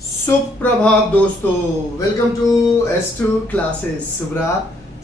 सुप्रभात दोस्तों, welcome to S2 classes Subra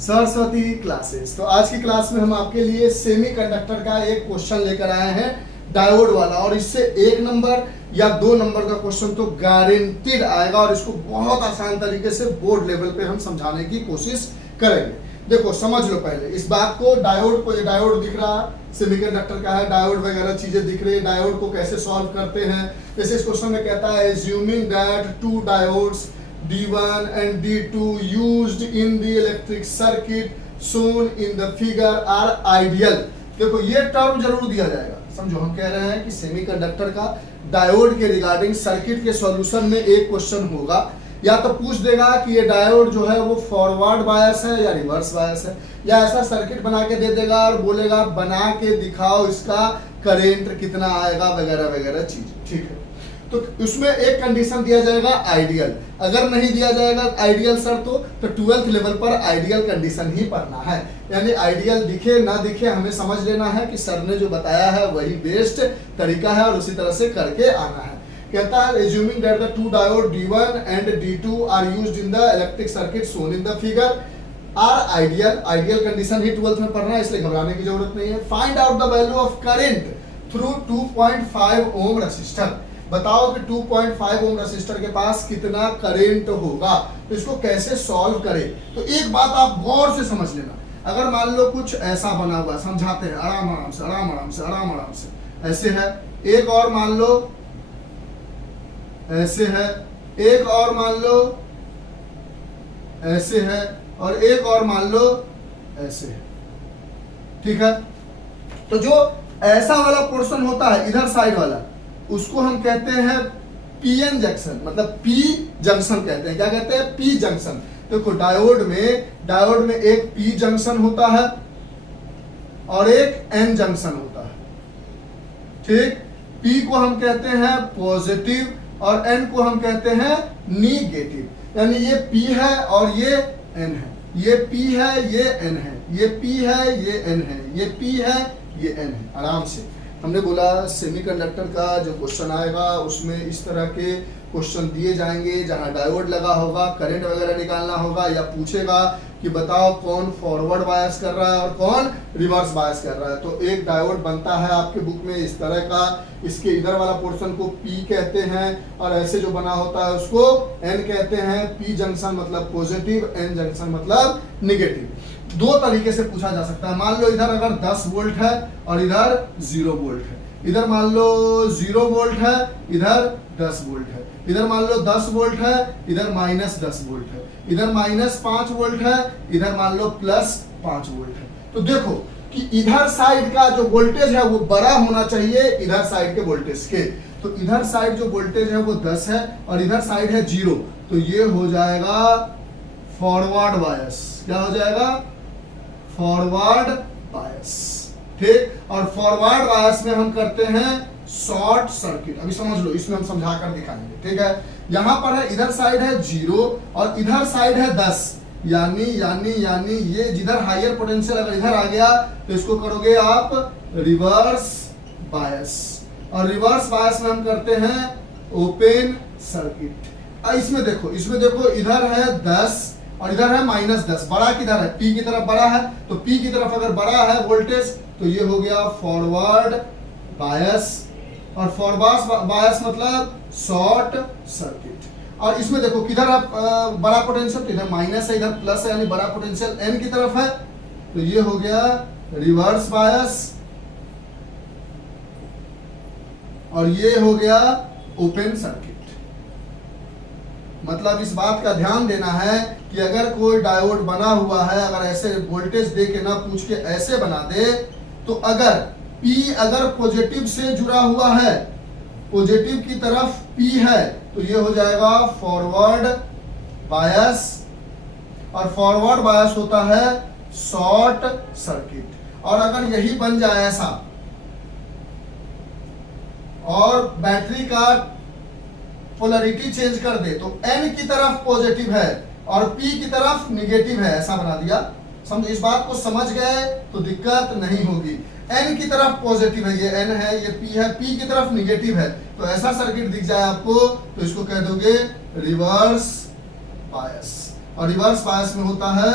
Saraswati classes. तो आज की क्लास में हम आपके लिए सेमीकंडक्टर का एक क्वेश्चन लेकर आए हैं डायोड वाला, और इससे 1 नंबर या 2 नंबर का क्वेश्चन तो गारंटीड आएगा और इसको बहुत आसान तरीके से बोर्ड लेवल पे हम समझाने की कोशिश करेंगे। देखो समझ लो पहले इस बात को, डायोड को, ये डायोड दिख रहा है सेमीकंडक्टर का है, डायोड वगैरह चीजें दिख रही है। डायोड को कैसे सॉल्व करते हैं, जैसे इस क्वेश्चन में कहता है assuming that two diodes D1 and D2 used in the electric circuit shown in the figure are ideal। देखो ये टर्म जरूर दिया जाएगा, समझो हम कह रहे हैं कि सेमीकंडक्टर का डायोड के रिगार्डिंग सर्किट के सॉल्यूशन में एक क्वेश्चन होगा, या तो पूछ देगा कि ये डायोड जो है वो फॉरवर्ड बायस है या रिवर्स बायस है, या ऐसा सर्किट बना के दे देगा और बोलेगा बना के दिखाओ इसका करेंट कितना आएगा वगैरह वगैरह चीज। ठीक है, तो उसमें एक कंडीशन दिया जाएगा आइडियल। अगर नहीं दिया जाएगा आइडियल सर तो 12th लेवल पर आइडियल कंडीशन ही पढ़ना है, यानी आइडियल दिखे ना दिखे हमें समझ लेना है कि सर ने जो बताया है वही बेस्ट तरीका है और उसी तरह से करके आना है। कहता है assuming that the two diode D1 and D2 are used in the electric circuit shown in the figure are ideal। Ideal condition he 12th में पढ़ना है, इसलिए घबराने की जरूरत नहीं है। Find out the value of current through 2.5 ohm resistor. बताओ कि 2.5 ओम रेसिस्टर के पास कितना करंट होगा, तो इसको कैसे सॉल्व करें। तो एक बात आप गौर से समझ लेना, अगर मान लो कुछ ऐसा बना हुआ, समझाते हैं आराम आराम से आराम आराम से आराम आराम से, ऐसे है, एक और मान लो ऐसे है, एक और मान लो ऐसे है, और एक और मान लो ऐसे है। ठीक है, तो जो ऐसा वाला पोर्शन होता है इधर साइड वाला, उसको हम कहते हैं पीएन जंक्शन, मतलब पी जंक्शन कहते हैं। क्या कहते हैं? P junction. देखो डायोड में एक पी जंक्शन होता है और एक एन जंक्शन होता है। ठीक, पी को हम कहते हैं पॉजिटिव और एन को हम कहते हैं निगेटिव, यानी ये पी है और ये एन है, ये पी है ये एन है, ये पी है ये एन है, ये पी है ये एन है। आराम से हमने बोला सेमीकंडक्टर का जो क्वेश्चन आएगा उसमें इस तरह के क्वेश्चन दिए जाएंगे जहां डायोड लगा होगा, करंट वगैरह निकालना होगा, या पूछेगा कि बताओ कौन फॉरवर्ड बायस कर रहा है और कौन रिवर्स बायस कर रहा है। तो एक डायोड बनता है आपके बुक में इस तरह का, इसके इधर वाला पोर्शन को पी कहते हैं और ऐसे जो बना होता है उसको एन कहते हैं। पी जंक्शन मतलब पॉजिटिव, एन जंक्शन मतलब निगेटिव। दो तरीके से पूछा जा सकता है। मान लो इधर अगर 10 वोल्ट है और इधर 0 वोल्ट है, इधर मान लो 0 वोल्ट है, इधर 10 वोल्ट है, इधर मान लो 10 वोल्ट है, इधर -10 वोल्ट है, इधर -5 वोल्ट है, इधर मान लो +5 वोल्ट है। तो देखो कि इधर साइड का जो वोल्टेज है वो बड़ा होना चाहिए इधर साइड के वोल्टेज के। तो इधर साइड जो वोल्टेज है वो 10 है और इधर साइड है 0, तो ये हो जाएगा फॉरवर्ड बायस। क्या हो जाएगा? Forward bias. ठीक, और फॉरवर्ड बायस में हम करते हैं शॉर्ट सर्किट। अभी समझ लो, इसमें हम समझा कर दिखाएंगे। ठीक है, यहां पर है इधर साइड है 0 और इधर साइड है 10, यानी ये जिधर हायर पोटेंशियल अगर इधर आ गया तो इसको करोगे आप रिवर्स बायस, और रिवर्स बायस में हम करते हैं ओपन सर्किट। इसमें देखो इधर है 10 और इधर है -10, बड़ा किधर है? पी की तरफ बड़ा है, तो पी की तरफ अगर बड़ा है वोल्टेज तो ये हो गया फॉरवर्ड बायस, और फॉरवर्ड बायस मतलब शॉर्ट सर्किट। और इसमें देखो किधर है बड़ा पोटेंशियल, तो इधर माइनस है इधर प्लस है, यानी बड़ा पोटेंशियल एन की तरफ है, तो ये हो गया रिवर्स बायस, और ये हो गया ओपन सर्किट। मतलब इस बात का ध्यान देना है कि अगर कोई डायोड बना हुआ है, अगर ऐसे वोल्टेज दे के ना पूछ के ऐसे बना दे, तो अगर P अगर पॉजिटिव से जुड़ा हुआ है, पॉजिटिव की तरफ P है, तो ये हो जाएगा फॉरवर्ड बायस, और फॉरवर्ड बायस होता है शॉर्ट सर्किट। और अगर यही बन जाए ऐसा और बैटरी का पोलैरिटी चेंज कर दे, तो N की तरफ पॉजिटिव है और P की तरफ निगेटिव है, ऐसा बना दिया। समझो, इस बात को समझ गए तो दिक्कत नहीं होगी। N की तरफ पॉजिटिव है, ये N है, ये P है, P की तरफ निगेटिव है, तो ऐसा सर्किट दिख जाए आपको तो इसको कह दोगे रिवर्स बायस, और रिवर्स बायस में होता है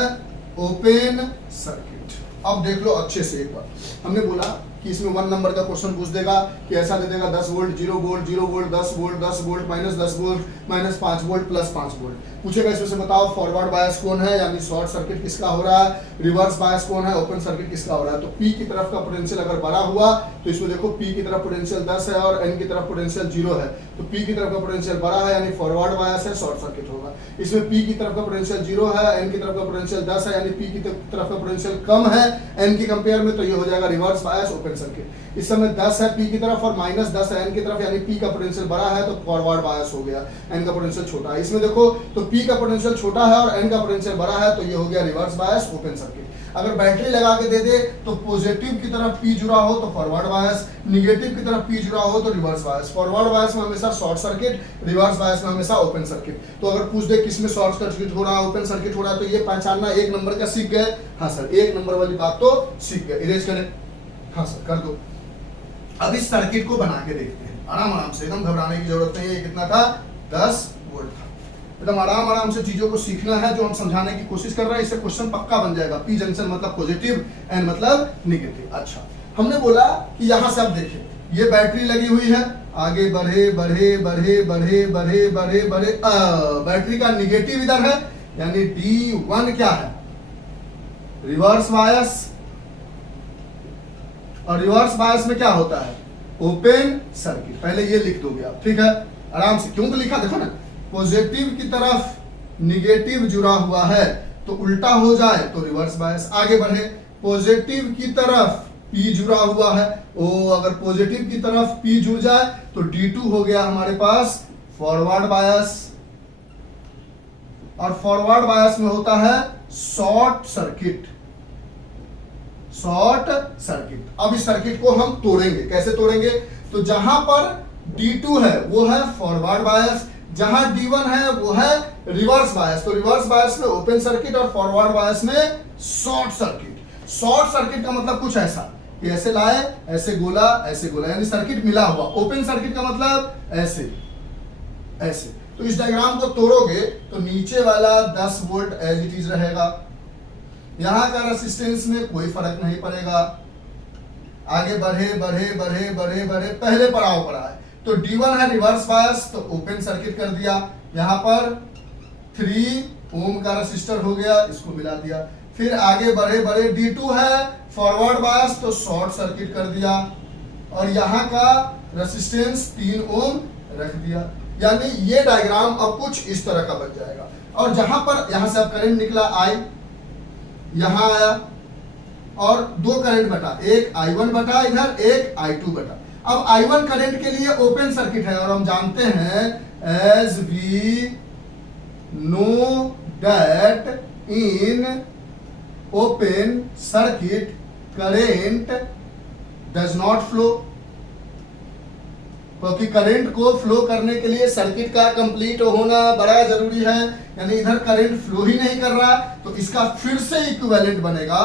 ओपन सर्किट। अब देख लो अच्छे से एक बार, हमने बोला कि इसमें 1 नंबर का क्वेश्चन पूछ देगा कि ऐसा दे देगा 10 volt 0 volt 0 volt 10 volt 10 volt -10 volt -5 volt +5 volt पूछेगा। इसमें से बताओ फॉरवर्ड बायस कौन है, यानी शॉर्ट सर्किट किसका हो रहा है, रिवर्स बायस कौन है, ओपन सर्किट किसका हो रहा है। तो P की तरफ का पोटेंशियल अगर बड़ा हुआ तो इसमें देखो P की तरफ पोटेंशियल 10 है और N की तरफ पोटेंशियल 0 है, तो P की तरफ का पोटेंशियल बड़ा है यानी फॉरवर्ड बायस है, शॉर्ट सर्किट होगा। इसमें P की तरफ का पोटेंशियल 0 है, N की तरफ का पोटेंशियल 10 है, यानी P की तरफ का पोटेंशियल कम है N की कंपेयर में, तो ये हो जाएगा रिवर्स बायस ओपन सर्किट। इस समय 10 है P की तरफ और -10 है N की तरफ, यानी P का पोटेंशियल बड़ा है तो फॉरवर्ड बायस हो गया, N का पोटेंशियल छोटा है। इसमें देखो तो P का पोटेंशियल छोटा है और N का पोटेंशियल बड़ा है, तो ये हो गया रिवर्स बायस ओपन सर्किट। अगर बैटरी लगा के दे दे तो पॉजिटिव की तरफ P जुड़ा हो तो फॉरवर्ड बायस, निगेटिव की तरफ P जुड़ा हो तो रिवर्स बायस। फॉरवर्ड बायस में हमेशा शॉर्ट सर्किट, रिवर्स बायस में हमेशा ओपन सर्किट। तो अगर पूछ दे किसमें शॉर्ट सर्किट हो रहा है, ओपन सर्किट हो रहा है, तो ये पहचानना 1 नंबर का सीख गए। हाँ सर 1 नंबर वाली बात तो सीख गए, इरेज करें। हाँ सर कर दो। अब इस सर्किट को बना के देखते हैं आराम आराम से, एकदम घबराने की जरूरत नहीं है। ये कितना था 10 वोल्ट था। एकदम आराम आराम से चीजों को सीखना है जो हम समझाने की कोशिश कर रहे हैं। इससे क्वेश्चन पक्का बन जाएगा। P जंक्शन मतलब पॉजिटिव, N मतलब निगेटिव। अच्छा हमने बोला कि यहां से आप देखें ये बैटरी लगी हुई है, आगे बढ़े बढ़े बढ़े बढ़े बढ़े बढ़े बढ़े बैटरी का निगेटिव इधर है, यानी D1 क्या है रिवर्स बायस, और रिवर्स बायस में क्या होता है ओपन सर्किट। पहले ये लिख दोगे आप, ठीक है आराम से। क्यों तो लिखा देखो ना, पॉजिटिव की तरफ निगेटिव जुड़ा हुआ है तो उल्टा हो जाए तो रिवर्स बायस। आगे बढ़े पॉजिटिव की तरफ P जुड़ा हुआ है, ओ अगर पॉजिटिव की तरफ P जुड़ जाए तो D2 हो गया हमारे पास फॉरवर्ड बायस, और फॉरवर्ड बायस में होता है शॉर्ट सर्किट। Short circuit. अब इस सर्किट को हम तोड़ेंगे, कैसे तोड़ेंगे, तो जहां पर D2 है वो है फॉरवर्ड बायस, जहां D1 है वो है रिवर्स बायस। तो रिवर्स बायस में ओपन सर्किट और फॉरवर्ड बायस में शॉर्ट सर्किट। शॉर्ट सर्किट का मतलब कुछ ऐसा कि ऐसे लाए ऐसे गोला यानी सर्किट मिला हुआ। ओपन सर्किट का मतलब ऐसे ऐसे। तो इस डायग्राम को तोड़ोगे तो नीचे वाला 10 वोल्ट एज इट इज रहेगा, यहां का रेसिस्टेंस में कोई फर्क नहीं पड़ेगा। आगे बढ़े बढ़े बढ़े बढ़े बढ़े पहले पड़ाव पड़ा है तो D1 है रिवर्स बायस तो ओपन सर्किट कर दिया, यहां पर 3 ओम का रेसिस्टर हो गया, इसको मिला दिया। फिर आगे बढ़े बढ़े D2 है फॉरवर्ड बायस तो शॉर्ट सर्किट कर दिया, और यहां का रेसिस्टेंस 3 ओम रख दिया। यानी ये डायग्राम अब कुछ इस तरह का बन जाएगा। और जहां पर यहां से अब करंट निकला I, यहां आया और 2 करंट बटा, एक I1 बटा इधर, एक I2 बटा। अब I1 करंट के लिए ओपन सर्किट है और हम जानते हैं as we know that in open circuit current does not flow, क्योंकि करंट को फ्लो करने के लिए सर्किट का कंप्लीट होना बड़ा जरूरी है। यानी इधर करंट फ्लो ही नहीं कर रहा तो इसका फिर से इक्विवेलेंट बनेगा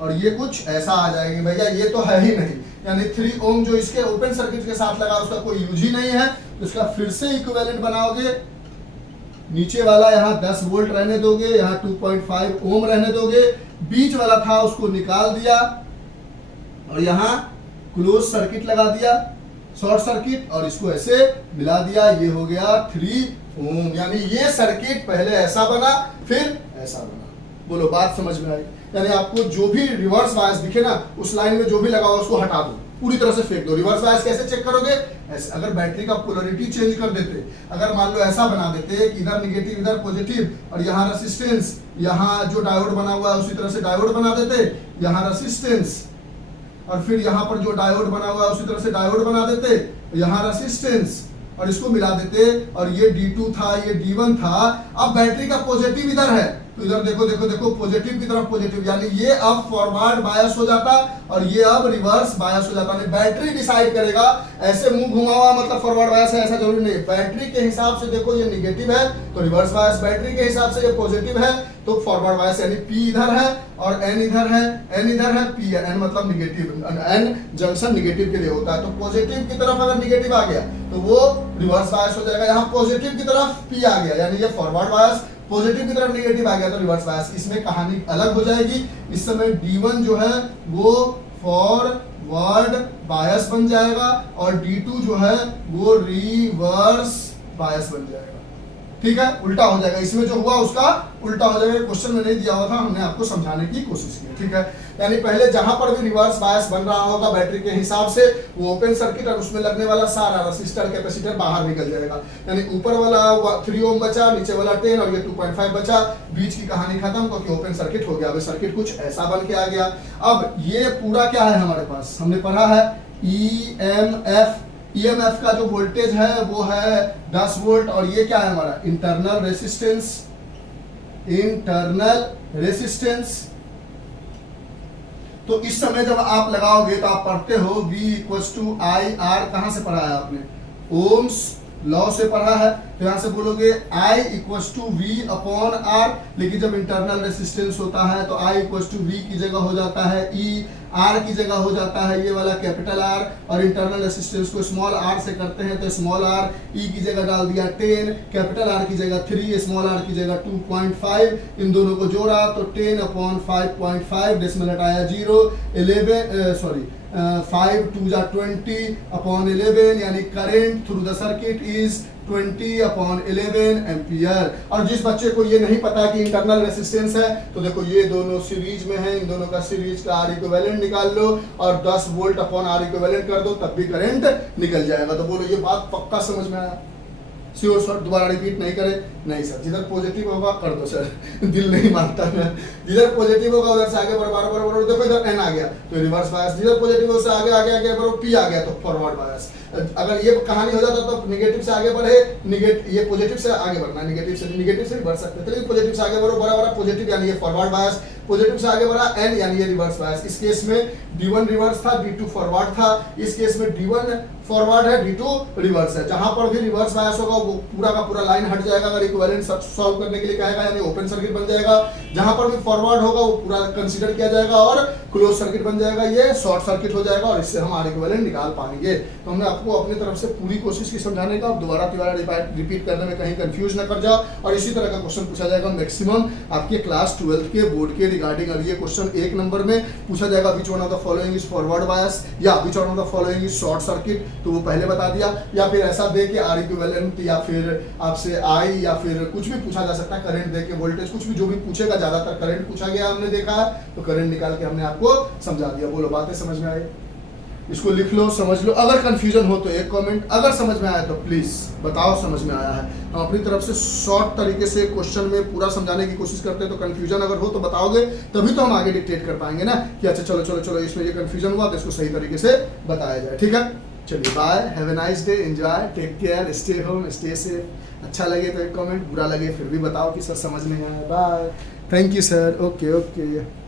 और ये कुछ ऐसा आ जाएगा भैया ये तो है ही नहीं, यानी 3 ओम जो इसके ओपन सर्किट के साथ लगा उसका कोई यूज ही नहीं है, तो इसका फिर से इक्विवेलेंट बनाओगे। नीचे वाला यहाँ 10 वोल्ट रहने दोगे, यहाँ 2.5 ओम रहने दोगे, बीच वाला था उसको निकाल दिया और यहाँ क्लोज सर्किट लगा दिया शॉर्ट सर्किट, और इसको ऐसे मिला दिया, ये हो गया 3 ओम। यानी ये सर्किट पहले ऐसा बना फिर ऐसा बना। बोलो बात समझ में आई? यानी आपको जो भी रिवर्स बायस दिखे ना उस लाइन में जो भी लगा हो उसको हटा दो, पूरी तरह से फेंक दो। रिवर्स बायस कैसे चेक करोगे? ऐसे। अगर बैटरी का पोलरिटी चेंज कर देते, अगर मान लो ऐसा बना देते कि इधर निगेटिव इधर पॉजिटिव और यहाँ रेसिस्टेंस, यहाँ जो डायोड बना हुआ है उसी तरह से डायोड बना देते, यहाँ रेसिस्टेंस, और फिर यहाँ पर जो डायोड बना हुआ है उसी तरह से डायोड बना देते, यहाँ रेसिस्टेंस, और इसको मिला देते, और ये D2 था ये D1 था। अब बैटरी का पॉजिटिव इधर है तो इधर देखो देखो देखो पॉजिटिव की तरफ पॉजिटिव, यानी ये अब फॉरवर्ड बायस हो जाता और ये अब रिवर्स बायस हो जाता। बैटरी डिसाइड करेगा, ऐसे मुंह घुमा हुआ मतलब फॉरवर्ड बायस है ऐसा जरूरी नहीं। बैटरी के हिसाब से देखो ये निगेटिव है तो रिवर्स बायस, बैटरी के हिसाब से ये पॉजिटिव है तो फॉरवर्ड बायस, यानी P इधर है और N इधर है, N इधर है, P है, N मतलब निगेटिव, N जंक्शन निगेटिव के लिए होता है। तो पॉजिटिव की तरफ अगर निगेटिव आ गया तो वो रिवर्स बायस हो जाएगा। यहाँ पॉजिटिव की तरफ P आ गया यानी ये फॉरवर्ड बायस, पॉजिटिव की तरफ निगेटिव आ गया तो रिवर्स बायस। इसमें कहानी अलग हो जाएगी। इस समय D1 जो है वो फॉरवर्ड बायस बन जाएगा और D2 जो है वो रिवर्स बायस बन जाएगा। ठीक है, उल्टा हो जाएगा। इसमें जो हुआ उसका उल्टा हो जाएगा। क्वेश्चन में नहीं दिया हुआ था, हमने आपको समझाने की कोशिश की। ठीक है, यानी पहले जहां पर भी रिवर्स बायस बन रहा होगा बैटरी के हिसाब से, वो ओपन सर्किट और उसमें लगने वाला सारा रेसिस्टर कैपेसिटर बाहर निकल जाएगा। यानी ऊपर वाला 3 ओम बचा, नीचे वाला 10 और ये 2.5 बचा। बीच की कहानी खत्म क्योंकि ओपन सर्किट हो गया। अब सर्किट कुछ ऐसा बन के आ गया। अब ये पूरा क्या है हमारे पास, हमने पढ़ा है EMF। EMF का जो वोल्टेज है वो है 10 वोल्ट और ये क्या है हमारा इंटरनल रेसिस्टेंस। इंटरनल रेसिस्टेंस तो इस समय जब आप लगाओगे तो आप पढ़ते हो V = IR, कहां से पढ़ा है आपने, ओम्स लॉ से पढ़ा है। तो यहां से बोलोगे I = V/R, लेकिन जब इंटरनल रेसिस्टेंस होता है तो I = V की जगह हो जाता है E, R की जगह हो जाता है ये वाला कैपिटल R, और इंटरनल रेसिस्टेंस को स्मॉल r से करते हैं तो स्मॉल r, E की जगह डाल दिया 10, कैपिटल R की जगह 3, स्मॉल r की जगह 2.5, इन दोनों को जोड़ा तो 10/5.5, डेसिमल हटाया 0, 5 2 20/11, यानी current through the circuit is 20/11 ampere. और जिस बच्चे को ये नहीं पता कि इंटरनल रेसिस्टेंस है तो देखो ये दोनों सीरीज में है, इन दोनों का सीरीज का R इक्विवेलेंट निकाल लो और 10 वोल्ट अपॉन R इक्विवेलेंट कर दो, तब भी करंट निकल जाएगा। तो बोलो ये बात पक्का समझ में आया? श्योर सर, दोबारा रिपीट नहीं करे? नहीं सर, जिधर पॉजिटिव होगा कर दो सर, दिल नहीं मानता मैं। जिधर पॉजिटिव होगा उधर से आगे बढ़ो, देखो इधर N आ गया तो रिवर्स बायस, जिधर पॉजिटिव हो से आगे आगे आगे बढ़ो, P आ गया तो फॉरवर्ड बायस। अगर ये कहानी हो जाता तो नेगेटिव से आगे बढ़े, ये पॉजिटिव से आगे बढ़ना, नेगेटिव से बढ़ सकते थे, लेकिन पॉजिटिव से आगे बढ़ो, बड़ा पॉजिटिव यानी ये फॉरवर्ड बायस, पॉजिटिव से आगे बढ़ा N यानी ये रिवर्स बायस। इस केस में D1 रिवर्स था, D2 फॉरवर्ड था। इस केस में D1 फॉरवर्ड है, D2 रिवर्स है। जहां पर भी रिवर्स बायस होगा वो पूरा का पूरा लाइन हट जाएगा अगर इक्विवेलेंट सॉल्व करने के लिए कहेगा, यानी ओपन सर्किट बन जाएगा। जहां पर भी फॉरवर्ड होगा वो पूरा कंसीडर किया जाएगा और क्लोज सर्किट बन जाएगा, ये शॉर्ट सर्किट हो जाएगा और इससे हम R इक्विवेलेंट निकाल पाएंगे। तो हमने आपको अपनी तरफ से पूरी कोशिश की समझाने का, दोबारा रिपीट करने में कहीं कंफ्यूज ना कर जाओ। और इसी तरह का क्वेश्चन पूछा जाएगा मैक्सिमम आपके क्लास 12 के बोर्ड के रिगार्डिंग। और ये क्वेश्चन 1 नंबर में पूछा जाएगा which one of the following is forward bias या which one of the following is short circuit, तो वो पहले बता दिया। या फिर ऐसा दे के R इक्विवेलेंट या फिर आपसे I या फिर कुछ भी पूछा जा सकता है, करंट दे के वोल्टेज, कुछ भी जो भी पूछेगा, ज्यादातर करंट पूछा गया हमने देखा है, तो करंट निकाल के हमने आपको समझा दिया। बोलो बातें समझ में आई? इसको लिख लो, समझ लो। अगर कंफ्यूजन हो तो एक कमेंट, अगर समझ में आया तो प्लीज बताओ समझ में आया है। हम अपनी तरफ से शॉर्ट तरीके से क्वेश्चन में पूरा समझाने की कोशिश करते हैं, तो कंफ्यूजन अगर हो तो बताओगे, तभी तो हम आगे डिक्टेट कर पाएंगे ना कि अच्छा चलो चलो चलो इसमें ये कंफ्यूजन हुआ तो इसको सही तरीके से बताया जाए। ठीक है, चलिए bye, have a nice day, enjoy, take care, stay home, stay safe. अच्छा लगे तो एक कमेंट, बुरा लगे फिर भी बताओ कि सर समझ नहीं आया। Bye, thank you sir, okay okay.